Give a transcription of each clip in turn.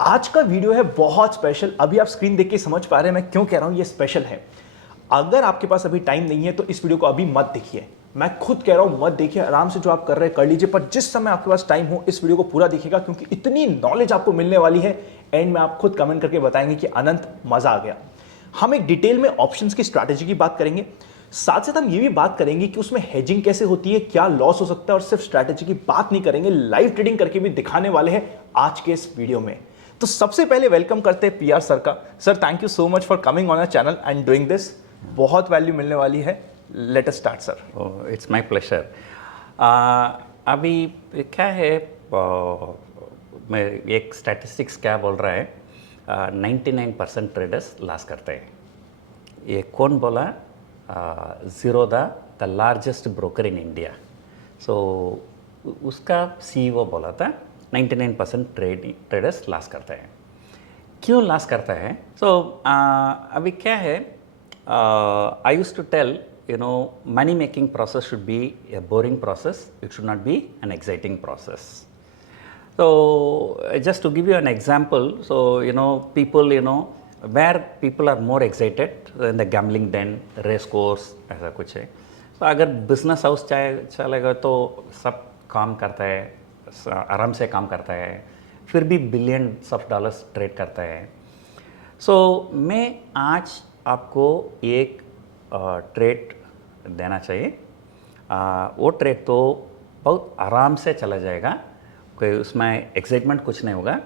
आज का वीडियो है बहुत स्पेशल। अभी आप स्क्रीन देख के समझ पा रहे हैं मैं क्यों कह रहा हूं ये स्पेशल है। अगर आपके पास अभी टाइम नहीं है तो इस वीडियो को अभी मत देखिए। मैं खुद कह रहा हूं मत देखिए, आराम से जो आप कर रहे हैं कर लीजिए, पर जिस समय आपके पास टाइम हो इस वीडियो को पूरा देखिएगा क्योंकि इतनी नॉलेज आपको मिलने वाली है। एंड में आप खुद कमेंट करके बताएंगे कि अनंत मजा आ गया। हम एक डिटेल में ऑप्शंस की स्ट्रैटेजी की बात करेंगे, साथ साथ हम ये भी बात करेंगे कि उसमें हेजिंग कैसे होती है, क्या लॉस हो सकता है, और सिर्फ स्ट्रैटेजी की बात नहीं करेंगे, लाइव ट्रेडिंग करके भी दिखाने वाले हैं आज के इस वीडियो में। तो सबसे पहले वेलकम करते हैं पीआर सर का। Sir thank you so much for coming on a channel and doing this. बहुत वैल्यू मिलने वाली है। Let us start sir. It's my pleasure. अभी क्या है, मैं एक स्टैटिस्टिक्स क्या बोल रहा है, 99% ट्रेडर्स लॉस करते हैं। ये कौन बोला? Zerodha the largest broker in India. So उसका सीईओ बोला था 99% ट्रेडर्स लॉस करते हैं। क्यों लॉस करता है? अभी क्या है, I use to tell money making process should be a boring process. It should not be an exciting process. So just to give you an example, people, where people are more excited in the gambling den, race course, ऐसा कुछ है। तो अगर business house चलेगा तो सब काम करता है, आराम से काम करता है, फिर भी बिलियंस ऑफ डॉलर्स ट्रेड करता है। मैं आज आपको एक ट्रेड देना चाहिए। वो ट्रेड तो बहुत आराम से चला जाएगा, कोई उसमें एक्साइटमेंट कुछ नहीं होगा।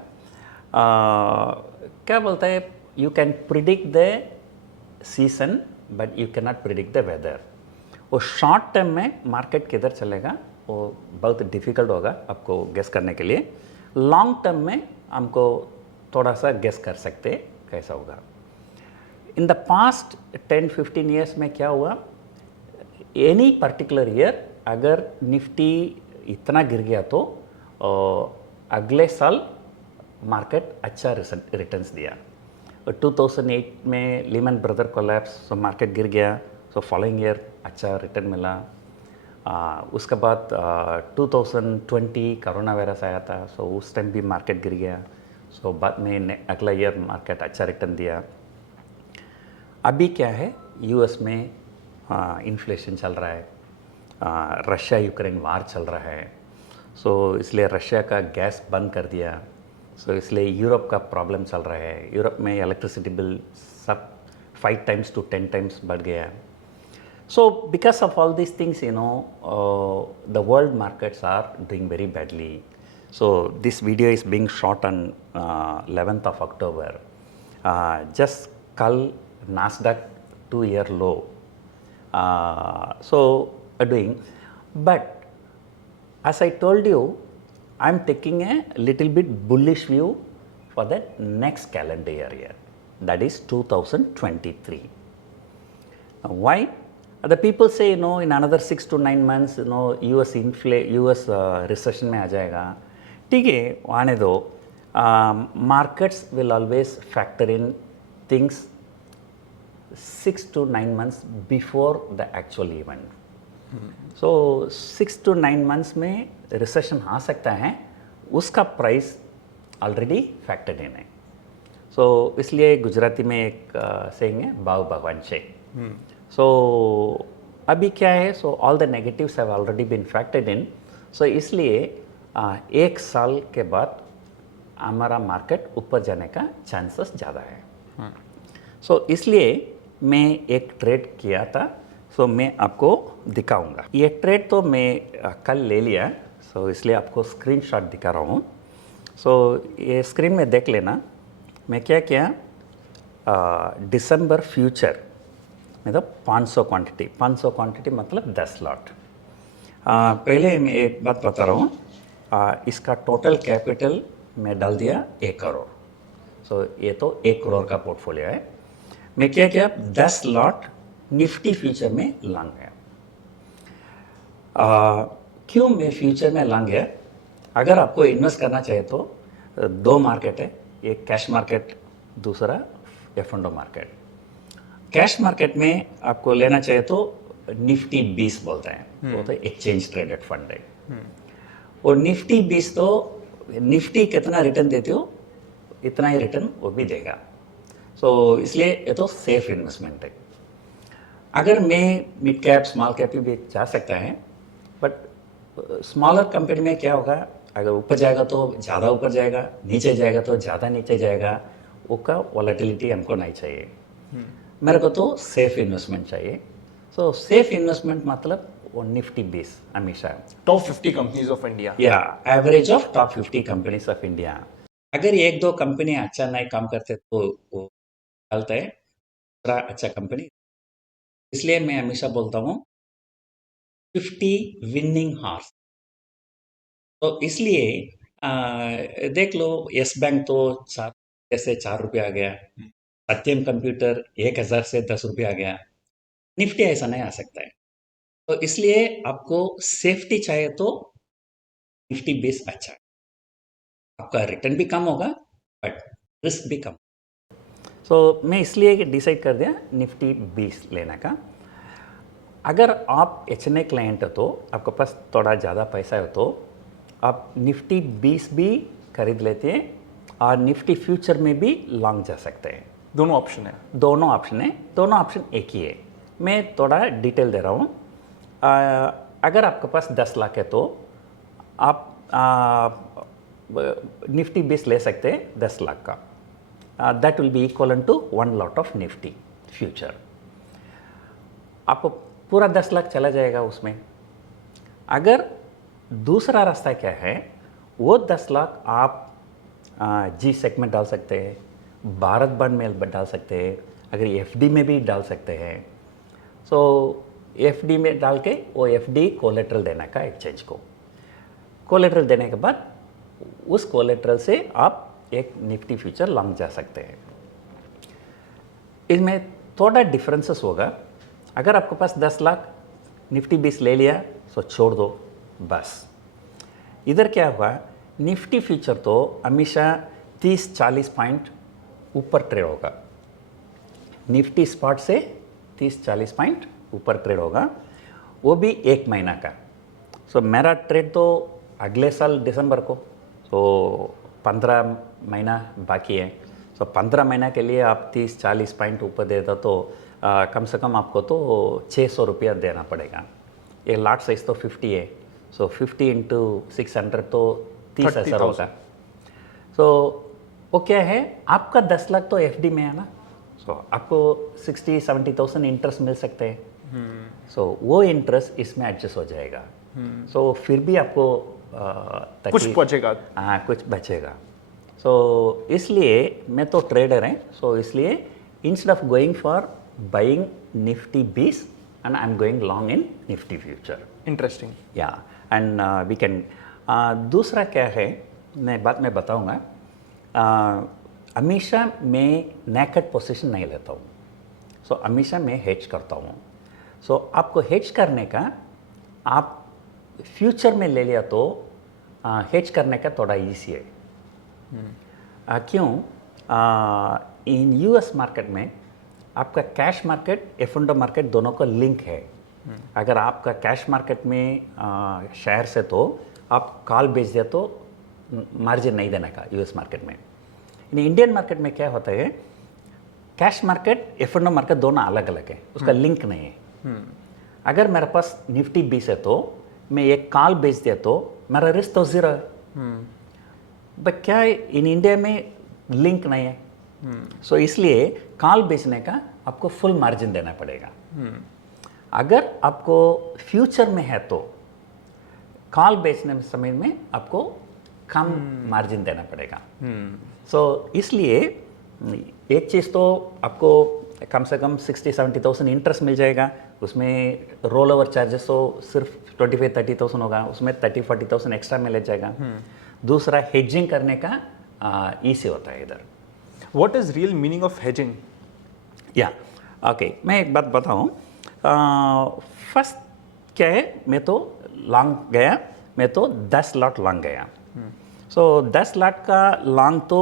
क्या बोलता है, you can predict the season but you can not predict the weather. वो शॉर्ट टर्म में मार्केट किधर चलेगा वो बहुत डिफ़िकल्ट होगा आपको गेस करने के लिए। लॉन्ग टर्म में हमको थोड़ा सा गेस कर सकते कैसा होगा। इन द पास्ट 10-15 ईयर्स में क्या हुआ, एनी पर्टिकुलर ईयर अगर निफ्टी इतना गिर गया तो अगले साल मार्केट अच्छा रिटर्न्स दिया। 2008 में Lehman brother collapse, so market गिर गया, सो फॉलोइंग ईयर अच्छा रिटर्न मिला। उसके बाद 2020 कोरोना वायरस आया था, सो उस टाइम भी मार्केट गिर गया, सो बाद में अगला ईयर मार्केट अच्छा रिटर्न दिया। अभी क्या है, यूएस में इन्फ्लेशन चल रहा है, रशिया यूक्रेन वार चल रहा है, इसलिए रशिया का गैस बंद कर दिया। इसलिए यूरोप का प्रॉब्लम चल रहा है। यूरोप में इलेक्ट्रिसिटी बिल सब 5 times to 10 times बढ़ गया। Because of all this things the world markets are doing very badly. This video is being shot on 11th of October। Just कल Nasdaq 2-year low, doing, but as I told you, I'm taking a little bit bullish view for the next calendar year, that is 2023. Why? The people say, in another 6 to 9 months, US recession में आ जाएगा। ठीक है, आने दो। Markets will always factor in things 6 to 9 months before the actual event. 6 to 9 months में recession आ सकता है, उसका प्राइस ऑलरेडी फैक्टर्ड इन है। इसलिए गुजराती में एक सेइंग है, भाव भगवान से। अभी क्या है, all the negatives have already been factored in. इसलिए 1 साल के बाद हमारा मार्केट ऊपर जाने का चांसेस ज़्यादा है। इसलिए मैं एक ट्रेड किया था, मैं आपको दिखाऊंगा। ये ट्रेड तो मैं कल ले लिया, इसलिए आपको स्क्रीनशॉट दिखा रहा हूँ। ये स्क्रीन में देख लेना। मैं क्या किया, दिसंबर फ्यूचर मतलब 500 क्वांटिटी मतलब 10 लॉट। पहले मैं एक बात बता रहा हूँ, इसका टोटल कैपिटल मैं डाल दिया 1 करोड़। ये तो 1 करोड़ का पोर्टफोलियो है। मैं क्या किया, 10 लॉट निफ्टी फ्यूचर में लॉन्ग गया। क्यों मैं फ्यूचर में लॉन्ग गया? अगर आपको इन्वेस्ट करना चाहिए तो 2 मार्केट है, एक कैश मार्केट, दूसरा F&O मार्केट। कैश मार्केट में आपको लेना चाहिए तो निफ्टी 20 बोलते हैं, वो तो एक्सचेंज ट्रेडेड फंड है। और निफ्टी 20 तो निफ्टी कितना रिटर्न देते हो, इतना ही रिटर्न वो भी देगा। सो इसलिए ये तो सेफ इन्वेस्टमेंट है। अगर मैं मिड कैप स्मॉल कैप में भी जा सकता है, बट स्मॉलर कंपनी में क्या होगा, अगर ऊपर जाएगा तो ज़्यादा ऊपर जाएगा, नीचे जाएगा तो ज़्यादा नीचे जाएगा, उसका वॉलेटिलिटी हमको नहीं चाहिए। मेरे को तो सेफ इन्वेस्टमेंट चाहिए। सो सेफ इन्वेस्टमेंट मतलब वो निफ्टी 20 हमेशा, टॉप 50 कंपनीज ऑफ इंडिया। या average of top 50 companies of India. अगर एक दो कंपनी अच्छा नहीं काम करते तो वो डालता है दूसरा अच्छा कंपनी। इसलिए मैं हमेशा बोलता हूँ 50 विनिंग हार्स। तो इसलिए देख लो, यस बैंक तो 4 रुपये आ गया, सत्यम कंप्यूटर 1,000 से 10 रुपये आ गया। निफ्टी ऐसा नहीं आ सकता है। तो इसलिए आपको सेफ्टी चाहिए तो निफ्टी 20 अच्छा है। आपका रिटर्न भी कम होगा बट रिस्क भी कम। सो मैं इसलिए डिसाइड कर दिया निफ्टी 20 लेने का। अगर आप HNI क्लाइंट हो तो आपके पास थोड़ा ज़्यादा पैसा हो तो आप निफ्टी 20 भी खरीद लेते हैं और निफ्टी फ्यूचर में भी लॉन्ग जा सकते हैं। दोनों ऑप्शन है। दोनों ऑप्शन है, दोनों ऑप्शन एक ही है। मैं थोड़ा डिटेल दे रहा हूँ। अगर आपके पास 10 लाख है तो आप निफ्टी 20 ले सकते हैं 10 लाख का। That will be equal to 1 lot of Nifty future. आपको पूरा 10 लाख चला जाएगा उसमें। अगर दूसरा रास्ता क्या है, वो 10 लाख आप जी सेगमेंट डाल सकते हैं, भारत बंद में डाल सकते हैं, अगर एफडी में भी डाल सकते हैं। सो एफडी में डाल के वो एफडी कोलेट्रल देने का एक्सचेंज को, कोलेट्रल देने के बाद उस कोलेट्रल से आप एक निफ्टी फ्यूचर लॉन्ग जा सकते हैं। इसमें थोड़ा डिफरेंसेस होगा। अगर आपके पास 10 लाख निफ्टी 20 ले लिया तो छोड़ दो बस। इधर क्या हुआ, निफ्टी फ्यूचर तो हमेशा 30-40 पॉइंट ऊपर ट्रेड होगा। निफ्टी स्पॉट से 30-40 पॉइंट ऊपर ट्रेड होगा, वो भी 1 महीना का। सो मेरा ट्रेड तो अगले साल दिसंबर को, तो 15 महीना बाकी है। सो 15 महीना के लिए आप 30-40 पॉइंट ऊपर देता तो कम से कम आपको तो 600 रुपया देना पड़ेगा। ये लाट साइज तो 50 है, सो 50 इंटू 600 तो 30,000 होगा। सो वो क्या है, आपका 10 लाख तो एफडी में है ना, सो आपको 60-70,000 इंटरेस्ट मिल सकते हैं। सो वो इंटरेस्ट इसमें एडजस्ट हो जाएगा। सो फिर भी आपको कुछ बचेगा। हाँ, कुछ बचेगा। सो इसलिए मैं तो ट्रेडर हैं, सो इसलिए instead of going for buying Nifty 20 and I'm going long in Nifty future. Interesting. Yeah, and we can दूसरा क्या है मैं बाद में बताऊंगा। हमेशा मैं नेकेड पोजीशन नहीं लेता हूँ। सो हमेशा मैं हेज करता हूँ। सो आपको हेज करने का, आप फ्यूचर में ले लिया तो हेज करने का थोड़ा ईजी है। क्यों, इन यूएस मार्केट में आपका कैश मार्केट F&O मार्केट दोनों का लिंक है। अगर आपका कैश मार्केट में शेयर से तो आप कॉल बेच दिया तो मार्जिन नहीं देने का यूएस मार्केट में। इंडियन मार्केट में क्या होता है, कैश मार्केट F&O मार्केट दोनों अलग अलग है, उसका लिंक नहीं है। अगर मेरे पास निफ्टी 20 है तो मैं एक कॉल बेच दिया तो मेरा रिस्क तो 0 है। बट क्या है, इन इंडिया में लिंक नहीं है। सो इसलिए कॉल बेचने का आपको फुल मार्जिन देना पड़ेगा। अगर आपको फ्यूचर में है तो कॉल बेचने समय में आपको कम मार्जिन देना पड़ेगा। सो इसलिए एक चीज़ तो आपको कम से कम 60-70,000 इंटरेस्ट मिल जाएगा, उसमें रोल ओवर चार्जेस तो सिर्फ 25-30,000 होगा, उसमें 30-40,000 एक्स्ट्रा मिल जाएगा। दूसरा हेजिंग करने का ईजी होता है इधर। What is real meaning of hedging? या ओके, मैं एक बात बताऊँ। फर्स्ट क्या है, मैं तो लॉन्ग गया, मैं तो 10 लॉट लॉन्ग गया। सो 10 लाख का लॉन्ग तो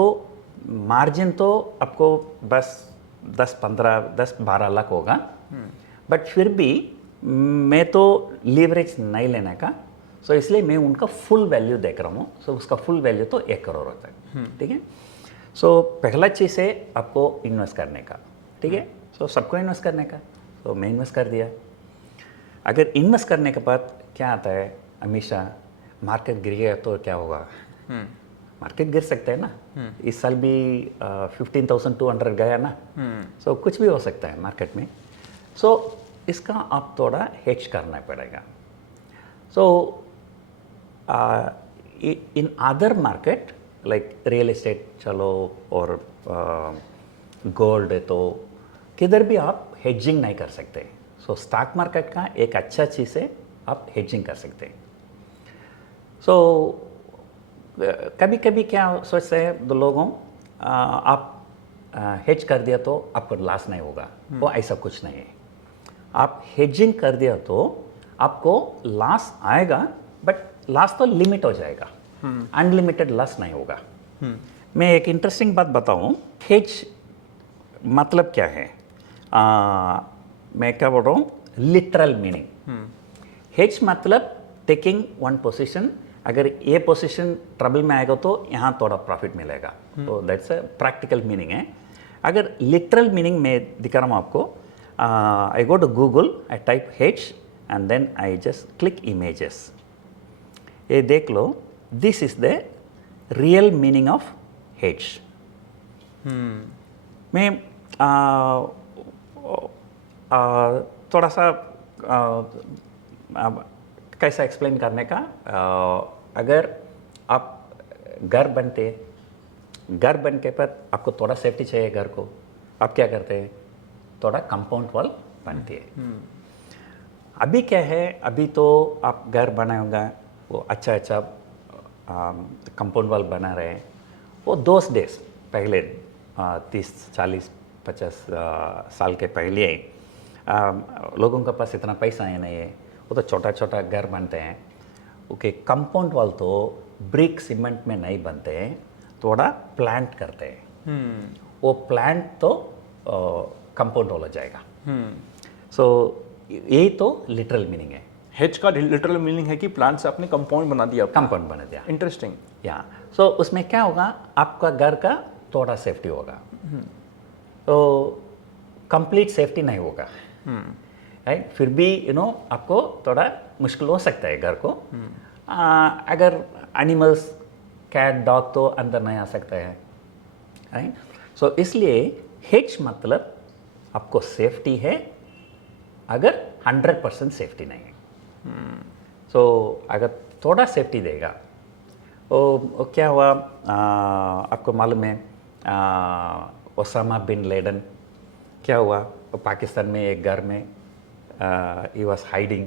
मार्जिन तो आपको बस 10-12 लाख होगा। बट फिर भी मैं तो लीवरेज नहीं लेने का, सो इसलिए मैं उनका फुल वैल्यू देख रहा हूँ। सो उसका फुल वैल्यू तो 1 करोड़ होता है। ठीक है। सो पहला चीज़ है आपको इन्वेस्ट करने का, ठीक है। सो सबको इन्वेस्ट करने का, तो मैं इन्वेस्ट कर दिया। अगर इन्वेस्ट करने के बाद क्या आता है, हमेशा मार्केट गिर गया तो क्या होगा, मार्केट गिर सकता है ना। इस साल भी 15,200 गया ना। सो कुछ भी हो सकता है मार्केट में। सो इसका आप थोड़ा हेज करना पड़ेगा। So in other market like real estate चलो और गोल्ड है, तो किधर भी आप हेजिंग नहीं कर सकते। सो स्टॉक मार्केट का एक अच्छा चीज़ है, आप हेजिंग कर सकते हैं। सो कभी कभी क्या सोचते हैं दो लोगों, आप हेज कर दिया तो आपको लॉस नहीं होगा, वो ऐसा कुछ नहीं है। आप हेजिंग कर दिया तो आपको लॉस आएगा, बट लॉस तो लिमिट हो जाएगा, अनलिमिटेड लॉस नहीं होगा। मैं एक इंटरेस्टिंग बात बताऊं, हेज मतलब क्या है। मैं क्या बोल रहा हूँ, लिटरल मीनिंग। हेज मतलब टेकिंग वन पोजीशन, अगर ये पोजीशन ट्रबल में आएगा तो यहाँ थोड़ा प्रॉफिट मिलेगा, तो दैट्स अ प्रैक्टिकल मीनिंग है। अगर लिटरल मीनिंग मैं दिखा रहा हूँ आपको, I go to Google, I type hedge and then I just click images. ये देख लो, this is the real meaning of hedge. मैं थोड़ा सा कैसा एक्सप्लेन करने का, अगर आप घर बन के पर आपको थोड़ा सेफ्टी चाहिए घर को, आप क्या करते हैं, थोड़ा कंपाउंड वॉल बनती है। अभी क्या है, अभी तो आप घर बनाए होगा, वो अच्छा कंपाउंड वॉल बना रहे हैं, वो दोस्त डेज पहले 30, 40, 50 साल के पहले लोगों के पास इतना पैसा है नहीं है, वो तो छोटा छोटा घर बनते हैं। ओके, कंपाउंड वॉल तो ब्रिक सीमेंट में नहीं बनते हैं, थोड़ा प्लांट करते हैं। वो प्लांट तो कंपाउंड वॉल हो जाएगा। सो यही तो लिटरल मीनिंग है। हेज का लिटरल मीनिंग है कि प्लांट से आपने कंपाउंड बना दिया। कंपाउंड बना दिया। इंटरेस्टिंग। या सो उसमें क्या होगा, आपका घर का थोड़ा सेफ्टी होगा, तो कंप्लीट सेफ्टी नहीं होगा, राइट। फिर भी आपको थोड़ा मुश्किल हो सकता है घर को। अगर एनिमल्स, कैट, डॉग तो अंदर नहीं आ सकता है, राइट। सो इसलिए हेज मतलब आपको सेफ्टी है, अगर 100% सेफ्टी नहीं है। सो अगर थोड़ा सेफ्टी देगा, वो क्या हुआ, आपको मालूम है, ओसामा बिन लेडन क्या हुआ, पाकिस्तान में एक घर में ही वॉज हाइडिंग,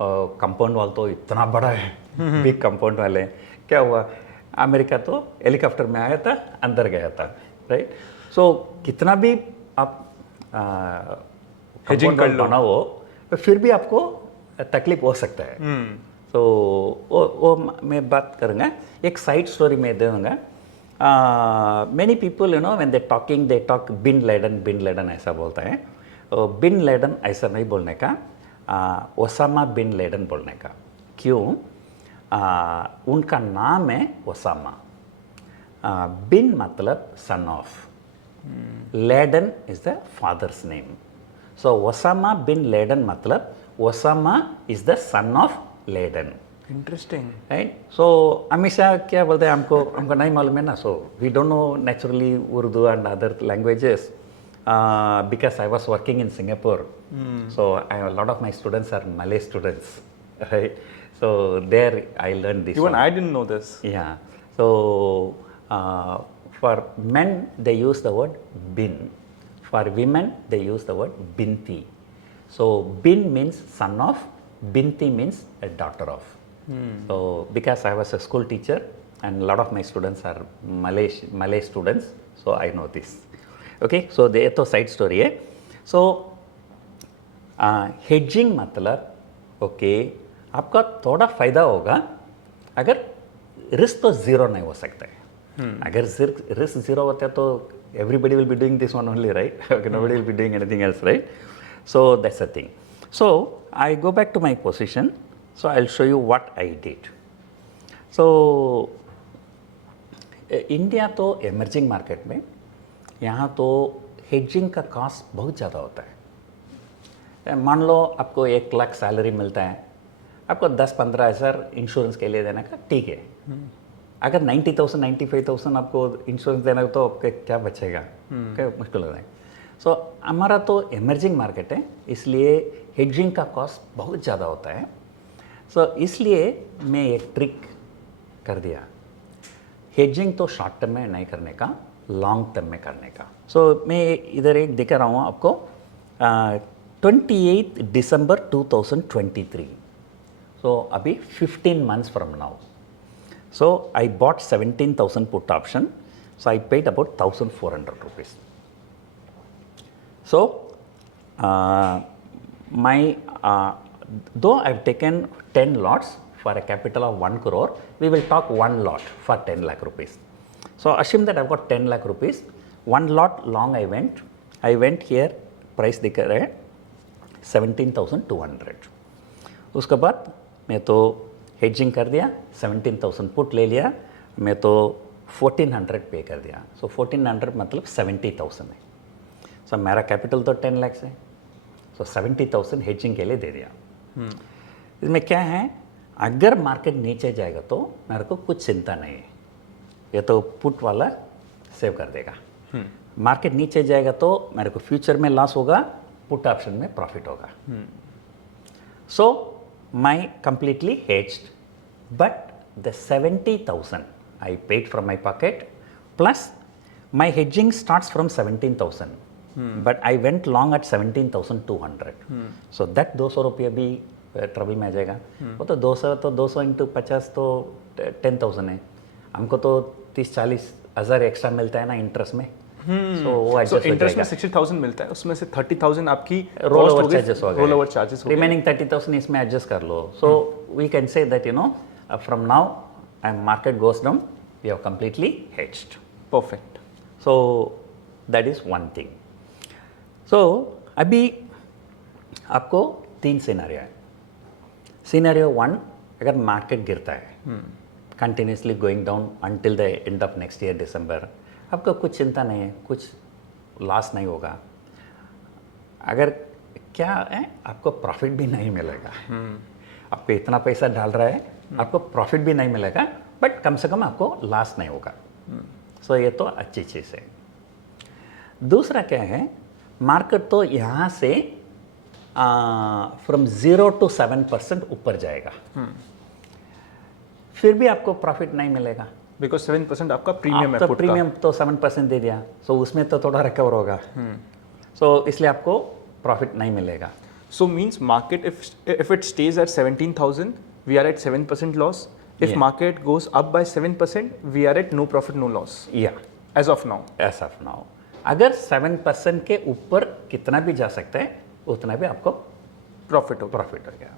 और कंपाउंड वॉल तो इतना बड़ा है, बिग कंपाउंड वॉल है। क्या हुआ, अमेरिका तो हेलीकॉप्टर में आया था, अंदर गया था, राइट। सो कितना भी आप कंपाउंड वॉल बनाओ, तो फिर भी आपको तकलीफ हो सकता है। तो वो मैं बात करूँगा, एक साइड स्टोरी में दे दूँगा। Many people when they talk bin Laden ऐसा बोलता है। बिन लेडन ऐसा नहीं बोलने का, ओसामा बिन लेडन बोलने का। क्यों? उनका नाम है ओसामा। बिन मतलब son of, Laden is the father's name. So Osama bin Laden मतलब Osama is the son of Laden. Interesting, right. So हमेशा क्या बोलते हैं, हमको नहीं मालूम है ना। So we don't know naturally Urdu and other languages, because I was working in Singapore. So a lot of my students are Malay students, right? So there I learned this. Even I didn't know this. Yeah. So for men they use the word bin. For women they use the word binti. So bin means son of, binti means a daughter of. So because I was a school teacher and a lot of my students are Malay students, so I know this. Okay, so ये तो side story है। सो hedging मतलब okay, आपका थोड़ा फायदा होगा, अगर risk तो ज़ीरो नहीं हो सकता है। अगर रिस्क ज़ीरो होता है तो everybody will be doing this one only, right. Okay, nobody will be doing anything else, right. So that's a thing. So I go back to my position, so I will show you what I did. So India तो emerging market में, यहाँ तो hedging का cost बहुत ज़्यादा होता है। मान लो आपको 1 लाख सैलरी मिलता है, आपको 10-15 हज़ार इंश्योरेंस के लिए देने का, ठीक है। अगर 90,000 95,000 आपको इंश्योरेंस देना तो आपके क्या बचेगा, क्या मुश्किल हो जाएगा। सो हमारा तो एमर्जिंग मार्केट है, इसलिए हेजिंग का कॉस्ट बहुत ज़्यादा होता है। सो इसलिए मैं एक ट्रिक कर दिया, हेजिंग तो शॉर्ट टर्म में नहीं करने का, लॉन्ग टर्म में करने का। सो मैं इधर एक दिखा रहा हूँ आपको, 28 दिसंबर 2023, सो अभी 15 months from now. So I bought 17,000 put option. So I paid about 1,400 rupees. So though I've taken 10 lots for a capital of 1 crore, we will talk 1 lot for 10 lakh rupees. So assume that I've got 10 lakh rupees. 1 lot long I went here, price दिख रहा है 17,200. उसके बाद मैं तो hedging कर दिया, 17,000 put ले लिया, मैं तो 1,400 पे कर दिया। सो 1,400 मतलब 70,000 है। सो मेरा कैपिटल तो 10 लाख है, सो 70,000 हेजिंग के लिए दे दिया। इसमें क्या है, अगर मार्केट नीचे जाएगा तो मेरे को कुछ चिंता नहीं है, ये तो पुट वाला सेव कर देगा। मार्केट नीचे जाएगा तो मेरे को फ्यूचर में लॉस होगा, पुट ऑप्शन में प्रॉफिट होगा। सो my completely hedged, but the 70,000 I paid from my pocket, plus my hedging starts from 17,000, but I went long at 17,200. So that 200 रुपये भी ट्रबल में आ जाएगा। वो तो 200 इंटू 50 तो 10,000 है, हमको तो 30-40 हज़ार एक्स्ट्रा मिलता है ना इंटरेस्ट में। वो इंटरेस्ट में 60,000 मिलता है, उसमें से 30,000 आपकी रोल ओवर चार्जेस हो गए, रोल ओवर चार्जेस, रिमेनिंग 30,000 इसमें एडजस्ट कर लो। So we can say that you know from now and market goes down, we have completely hedged. Perfect. So that is one thing. So अभी आपको 3 scenario है। Scenario 1, अगर market गिरता है continuously going down until the end of next year December, आपको कुछ चिंता नहीं है, कुछ लॉस नहीं होगा। अगर क्या है, आपको प्रॉफिट भी नहीं मिलेगा। आपको इतना पैसा डाल रहा है, आपको प्रॉफिट भी नहीं मिलेगा, बट कम से कम आपको लॉस नहीं होगा। सो ये तो अच्छी चीज़ है। दूसरा क्या है, मार्केट तो यहाँ से फ्रॉम 0 to 7% ऊपर जाएगा, फिर भी आपको प्रॉफिट नहीं मिलेगा, बिकॉज 7% आपका प्रीमियम है, तो प्रीमियम तो 7% दे दिया, सो उसमें तो थोड़ा रिकवर होगा। सो इसलिए आपको प्रॉफिट नहीं मिलेगा। So means market, if it stays at 17,000, we are at 7% loss. If Yeah. market goes up by 7%, we are at no profit, no loss. या As of now. As of now अगर 7% के ऊपर कितना भी जा सकता है, उतना भी आपको Profit होगा. प्रॉफिट हो गया।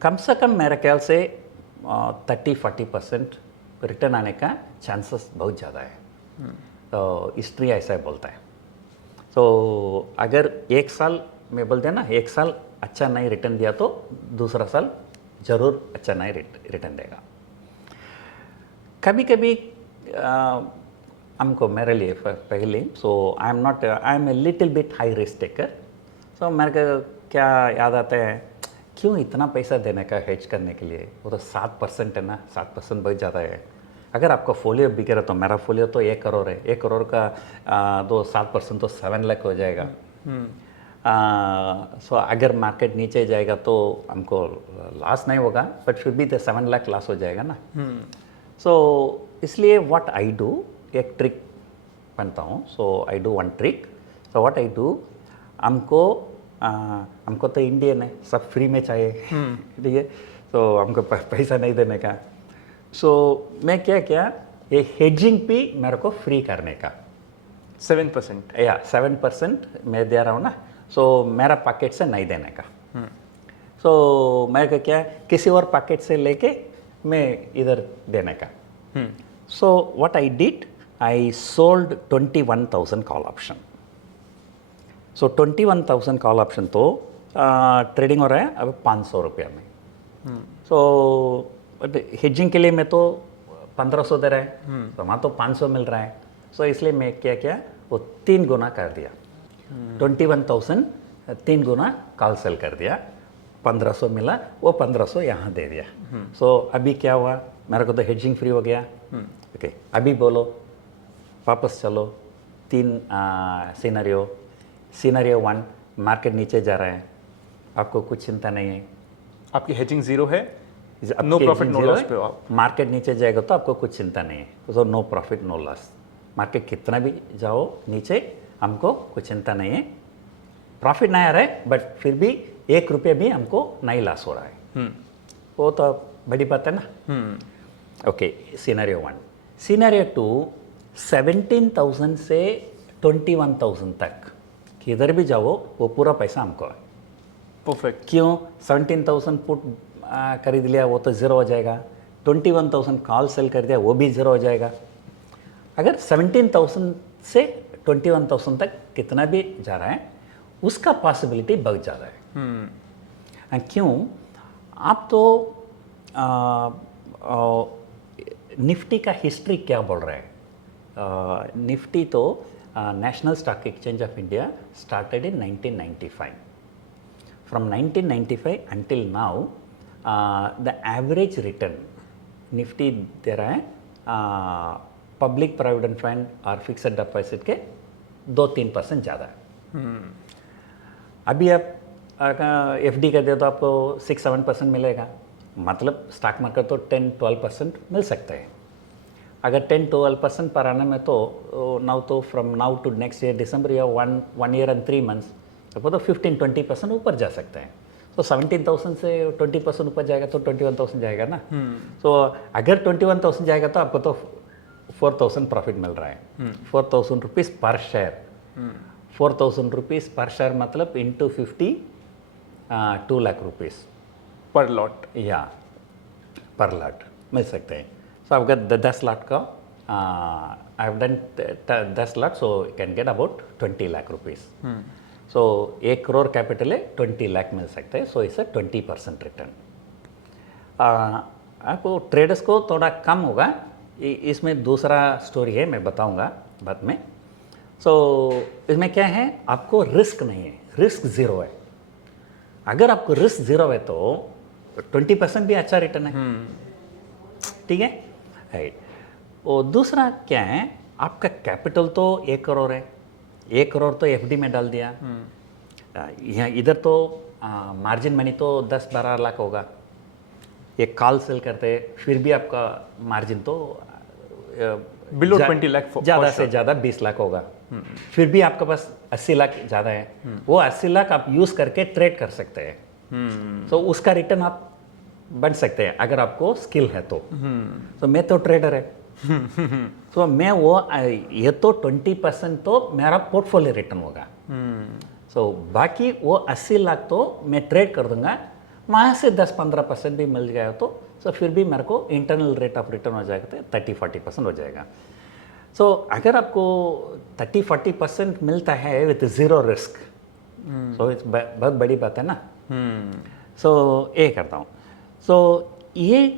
कम से कम मेरे ख्याल से 30-40% रिटर्न आने का चांसेस बहुत ज़्यादा है। तो हिस्ट्री ऐसा ही बोलता है। तो अगर 1 साल में बोल देना, 1 साल अच्छा नहीं रिटर्न दिया तो दूसरा साल ज़रूर अच्छा नहीं रिटर्न देगा। कभी कभी हमको, मेरे लिए पहले, so I am a little bit high risk taker. So मेरे को क्या याद आता है, क्यों इतना पैसा देने का हेज करने के लिए, वो तो 7% है ना, 7% बहुत ज़्यादा है। अगर आपका फोलियो बिके रहा, तो मेरा फोलियो तो 1 करोड़ है, 1 करोड़ का 7% तो 7 लाख हो जाएगा। सो अगर मार्केट नीचे जाएगा तो हमको लॉस नहीं होगा, बट फिर भी तो 7 लाख लॉस हो जाएगा ना। सो इसलिए व्हाट आई डू, एक ट्रिक बनता हूँ। So I do one trick. So what I do, हमको तो इंडियन है, सब फ्री में चाहिए, ठीक है, तो हमको पैसा नहीं देने का। सो मैं क्या ये हेजिंग भी मेरे को फ्री करने का 7%. या 7% मैं दे रहा हूँ ना, सो मेरा पैकेट से नहीं देने का। सो मैं क्या, किसी और पैकेट से लेके मैं इधर देने का। सो what I did, I sold 21,000 call option. So 21,000 call option तो ट्रेडिंग हो रहा है अब 500 रुपया में। सो हेजिंग के लिए मैं तो 1500 दे रहा है तो वहाँ तो 500 मिल रहा है। सो इसलिए मैं क्या किया, वो 3 गुना कर दिया। 21,000 3 गुना कॉल सेल कर दिया, 1500 मिला, वो 1500 यहाँ दे दिया। सो अभी क्या हुआ, मेरे को तो हेजिंग फ्री हो गया। ओके, अभी बोलो वापस चलो 3 सिनेरियो 1, मार्केट नीचे जा रहा है, आपको कुछ चिंता नहीं है, आपकी हेजिंग जीरो है, आपके no profit no zero loss है, पे हो आप। मार्केट नीचे जाएगा तो आपको कुछ चिंता नहीं है, तो no profit no loss. Market कितना भी जाओ नीचे, हमको कुछ चिंता नहीं है, प्रॉफिट नहीं आ रहा है बट फिर भी 1 रुपये भी हमको नहीं लॉस हो रहा है। वो तो बड़ी बात है ना। Okay, scenario 1। सिनेरियो 2, 17,000 से 21,000 तक किधर भी जाओ वो पूरा पैसा हमको है। परफेक्ट। क्यों? 17,000 पुट खरीद लिया वो तो ज़ीरो हो जाएगा, 21,000 कॉल सेल कर दिया वो भी ज़ीरो हो जाएगा। अगर 17,000 से 21,000 तक कितना भी जा रहा है उसका पॉसिबिलिटी बहुत ज़्यादा है। क्यों? आप तो निफ्टी का हिस्ट्री क्या बोल रहे हैं? निफ्टी तो national stock exchange of India started in 1995। From 1995 until now, the average return Nifty दे रहा है पब्लिक प्रोविडेंट फंड और फिक्स्ड डिपॉजिट के 2-3% ज़्यादा है। अभी आप एफडी कर दे तो आपको 6-7% मिलेगा, मतलब स्टॉक मार्केट तो 10-12% मिल सकता है। अगर 10-12% पर आने में तो नाउ तो from now to next year December या 1 ईयर एंड 3 मंथ्स वो तो 15-20% ऊपर जा सकता है। तो 17,000 से 20% ऊपर जाएगा तो 21,000 जाएगा ना। तो अगर 21,000 जाएगा तो आपको तो 4,000 प्रॉफिट मिल रहा है। 4,000 रुपीज़ पर शेयर, 4,000 रुपीज़ पर शेयर मतलब इंटू 50 2 लाख रुपीज़ पर लॉट। या पर लॉट मिल सकते हैं। सो आपका 10 लाख का I have done 10 lakh, so can get about 20 lakh rupees. So 1 crore capital है, 20 लाख मिल सकते हैं। सो इसे 20% रिटर्न। आपको ट्रेडर्स को थोड़ा कम होगा, इसमें दूसरा स्टोरी है, मैं बताऊंगा बाद में। सो इसमें क्या है, आपको रिस्क नहीं है, रिस्क ज़ीरो है। अगर आपको रिस्क ज़ीरो है तो 20% भी अच्छा रिटर्न है। ठीक है, राइट। और दूसरा क्या है, आपका कैपिटल तो 1 करोड़ है, 1 करोड़ तो एफडी में डाल दिया। यहाँ इधर तो मार्जिन मनी तो 10-12 लाख होगा, एक कॉल सेल करते फिर भी आपका मार्जिन तो बिलो 20 लाख ज़्यादा से ज़्यादा 20 लाख होगा। फिर भी आपके पास 80 लाख ज़्यादा है, वो 80 लाख आप यूज़ करके ट्रेड कर सकते हैं। तो उसका रिटर्न आप बन सकते हैं अगर आपको स्किल है तो मैं तो ट्रेडर है तो मैं वो ये तो 20% तो मेरा पोर्टफोलियो रिटर्न होगा। सो बाकी वो 80 लाख तो मैं ट्रेड कर दूंगा, वहाँ से 10-15% भी मिल गया तो फिर भी मेरे को इंटरनल रेट ऑफ रिटर्न हो जाएगा तो 30-40% हो जाएगा। सो अगर आपको 30-40% मिलता है with zero risk, so it's बहुत बड़ी बात है ना। सो ये करता हूँ। सो ये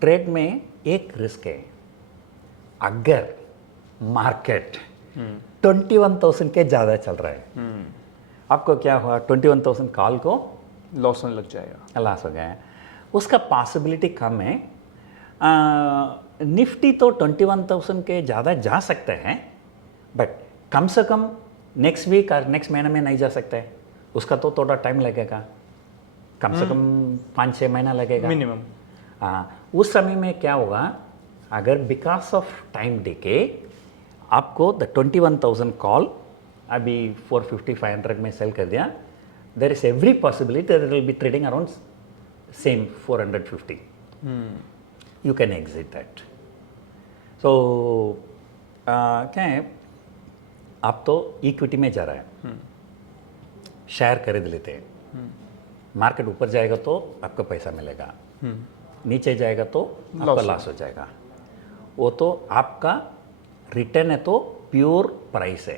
ट्रेड में एक रिस्क है, अगर मार्केट 21,000 के ज़्यादा चल रहा है, आपको क्या हुआ, 21,000 कॉल को लॉस होने लग जाएगा, लॉस हो गया है, उसका पॉसिबिलिटी कम है। निफ्टी तो 21,000 के ज़्यादा जा सकते हैं, बट कम से कम नेक्स्ट वीक और नेक्स्ट महीने में नहीं जा सकते हैं, उसका तो थोड़ा टाइम लगेगा, कम से कम 5-6 महीना लगेगा मिनिमम। उस समय में क्या होगा, अगर बिकॉज ऑफ टाइम डिके आपको द 21,000 कॉल अभी 450-500 में सेल कर दिया, there is every possibility that it will be trading around same 450, you can exit that. So क्या है, आप तो इक्विटी में जा रहा है, शेयर खरीद लेते हैं, मार्केट ऊपर जाएगा तो आपको पैसा मिलेगा, नीचे जाएगा तो आपका लॉस हो जाएगा। वो तो आपका रिटर्न है तो प्योर प्राइस है।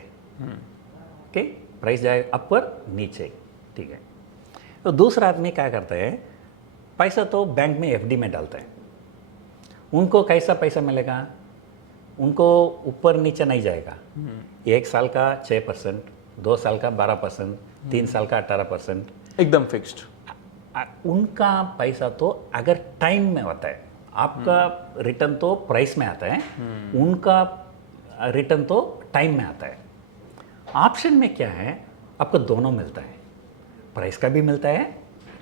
ओके, प्राइस जाएगा ऊपर नीचे, ठीक है। तो दूसरा आदमी क्या करता है, पैसा तो बैंक में एफडी में डालता है, उनको कैसा पैसा मिलेगा? उनको ऊपर नीचे नहीं जाएगा। 1 साल का 6%, 2 साल का 12%, 3 साल का 18%, एकदम फिक्स्ड। उनका पैसा तो अगर टाइम में होता है, आपका रिटर्न तो प्राइस में आता है, उनका रिटर्न तो टाइम में आता है। ऑप्शन में क्या है, आपको दोनों मिलता है, प्राइस का भी मिलता है,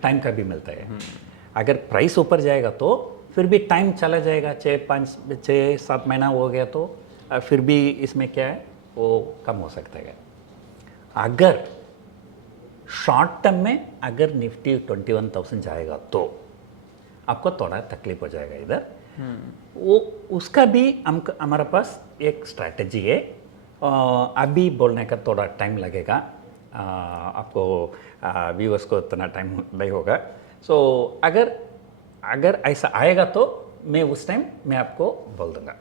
टाइम का भी मिलता है। अगर प्राइस ऊपर जाएगा तो फिर भी टाइम चला जाएगा, 6-7 महीना हो गया तो फिर भी इसमें क्या है, वो कम हो सकता है। अगर शॉर्ट टर्म में अगर निफ्टी 21,000 जाएगा तो आपको थोड़ा तकलीफ हो जाएगा इधर। वो उसका भी हमारे पास एक स्ट्रैटेजी है। अभी बोलने का थोड़ा टाइम लगेगा, आपको व्यूअर्स को इतना टाइम नहीं होगा। सो अगर ऐसा आएगा तो मैं उस टाइम मैं आपको बोल दूंगा।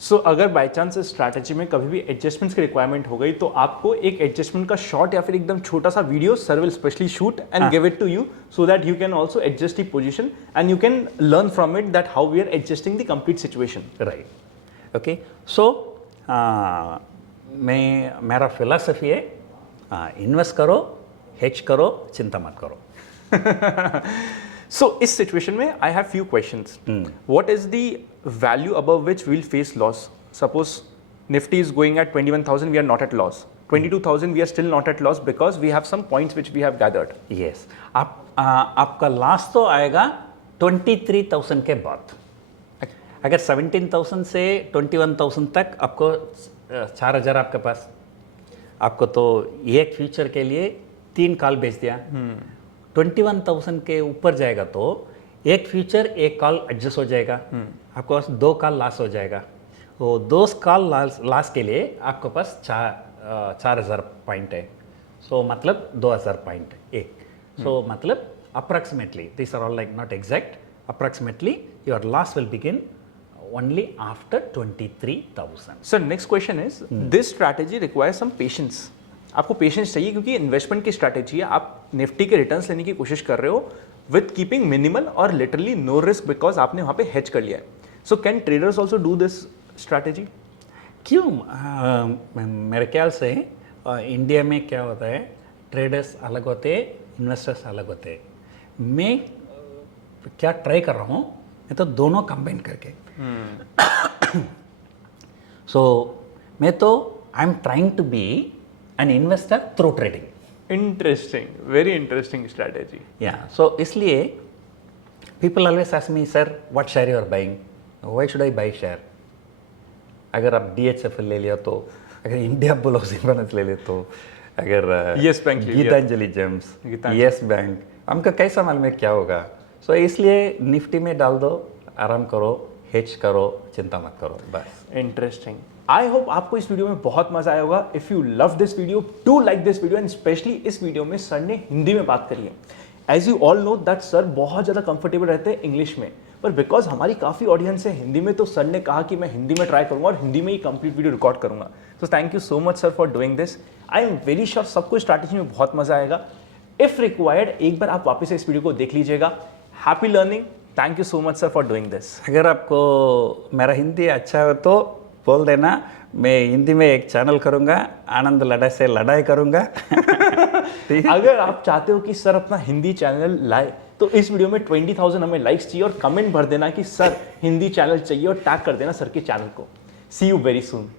सो अगर बाय चांस इस स्ट्रैटेजी में कभी भी एडजस्टमेंट्स की रिक्वायरमेंट हो गई तो आपको एक एडजस्टमेंट का शॉर्ट या फिर एकदम छोटा सा video sir will specially shoot and give it to you so that you can also adjust the position and you can learn from it that how we are adjusting the complete situation. Right, okay. So मेरा philosophy है, invest करो, hedge करो, चिंता मत करो। So इस situation में I have few questions. What is the value above which we will face loss? Suppose Nifty is going at 21,000, we are not at loss. 22,000 we are still not at loss because we have some points which we have gathered. Yes, आपका last तो आएगा 23,000 के बाद। अगर 17,000 से 21,000 तक आपको 4,000 आपके पास, आपको तो एक फ्यूचर के लिए 3 कॉल बेच दिया। 21,000 के ऊपर जाएगा तो एक फ्यूचर एक कॉल एडजस्ट हो जाएगा, आपको पास 2 कॉल लॉस हो जाएगा। वो 2 कॉल लॉस के लिए आपके पास 4,000 पॉइंट है। सो मतलब 2,000 पॉइंट एक। सो मतलब approximately, this are all like not exact, approximately your loss will begin only after 23,000. Sir next question is, this strategy requires some patience. आपको पेशेंस चाहिए क्योंकि इन्वेस्टमेंट की स्ट्रैटेजी है, आप निफ्टी के रिटर्न्स लेने की कोशिश कर रहे हो विद कीपिंग मिनिमल और लिटरली नो रिस्क बिकॉज आपने वहाँ पे हेज कर लिया है। So can traders also do this strategy? क्यों? मेरे ख्याल से इंडिया में क्या होता है, ट्रेडर्स अलग होते हैं, इन्वेस्टर्स अलग होते हैं। मैं क्या ट्राई कर रहा हूँ, मैं तो दोनों कंबाइन करके। सो मैं तो I am trying to be an investor through trading. Interesting, very interesting strategy. या सो इसलिए people always ask me, sir what share you are buying, why should I buy share? अगर आप DHFL ले लिया तो, अगर इंडिया बुल हाउसिंग फाइनेंस ले ले तो, अगर येस बैंक, गीतांजलि जेम्स, येस बैंक, हमको कैसा मालूम है क्या होगा? सो इसलिए निफ्टी में डाल दो, आराम करो, हेज करो, चिंता मत करो, बस। इंटरेस्टिंग। आई होप आपको इस वीडियो में बहुत मजा आया होगा। If you love this video, do like this video and specially इस वीडियो में सर ने हिंदी में बात करी है। As you all know that sir बहुत ज़्यादा कंफर्टेबल रहते हैं इंग्लिश में, पर बिकॉज हमारी काफ़ी ऑडियंस है हिंदी में, तो सर ने कहा कि मैं हिंदी में ट्राई करूंगा और हिंदी में ही कंप्लीट वीडियो रिकॉर्ड करूंगा। So thank you so much sir for doing this. I am very sure सबको स्ट्रैटेजी में बहुत मजा आएगा। इफ रिक्वायर्ड एक बार आप वापस से इस वीडियो को देख लीजिएगा। Happy learning. Thank you so much sir for doing this. अगर आपको मेरा हिंदी अच्छा हो तो बोल देना, मैं हिंदी में एक चैनल करूँगा, आनंद लड़ाई से लड़ाई करूँगा। अगर आप चाहते हो कि सर अपना हिंदी चैनल लाए तो इस वीडियो में 20,000 हमें लाइक्स चाहिए और कमेंट भर देना कि सर हिंदी चैनल चाहिए और टैग कर देना सर के चैनल को। सी यू वेरी सून।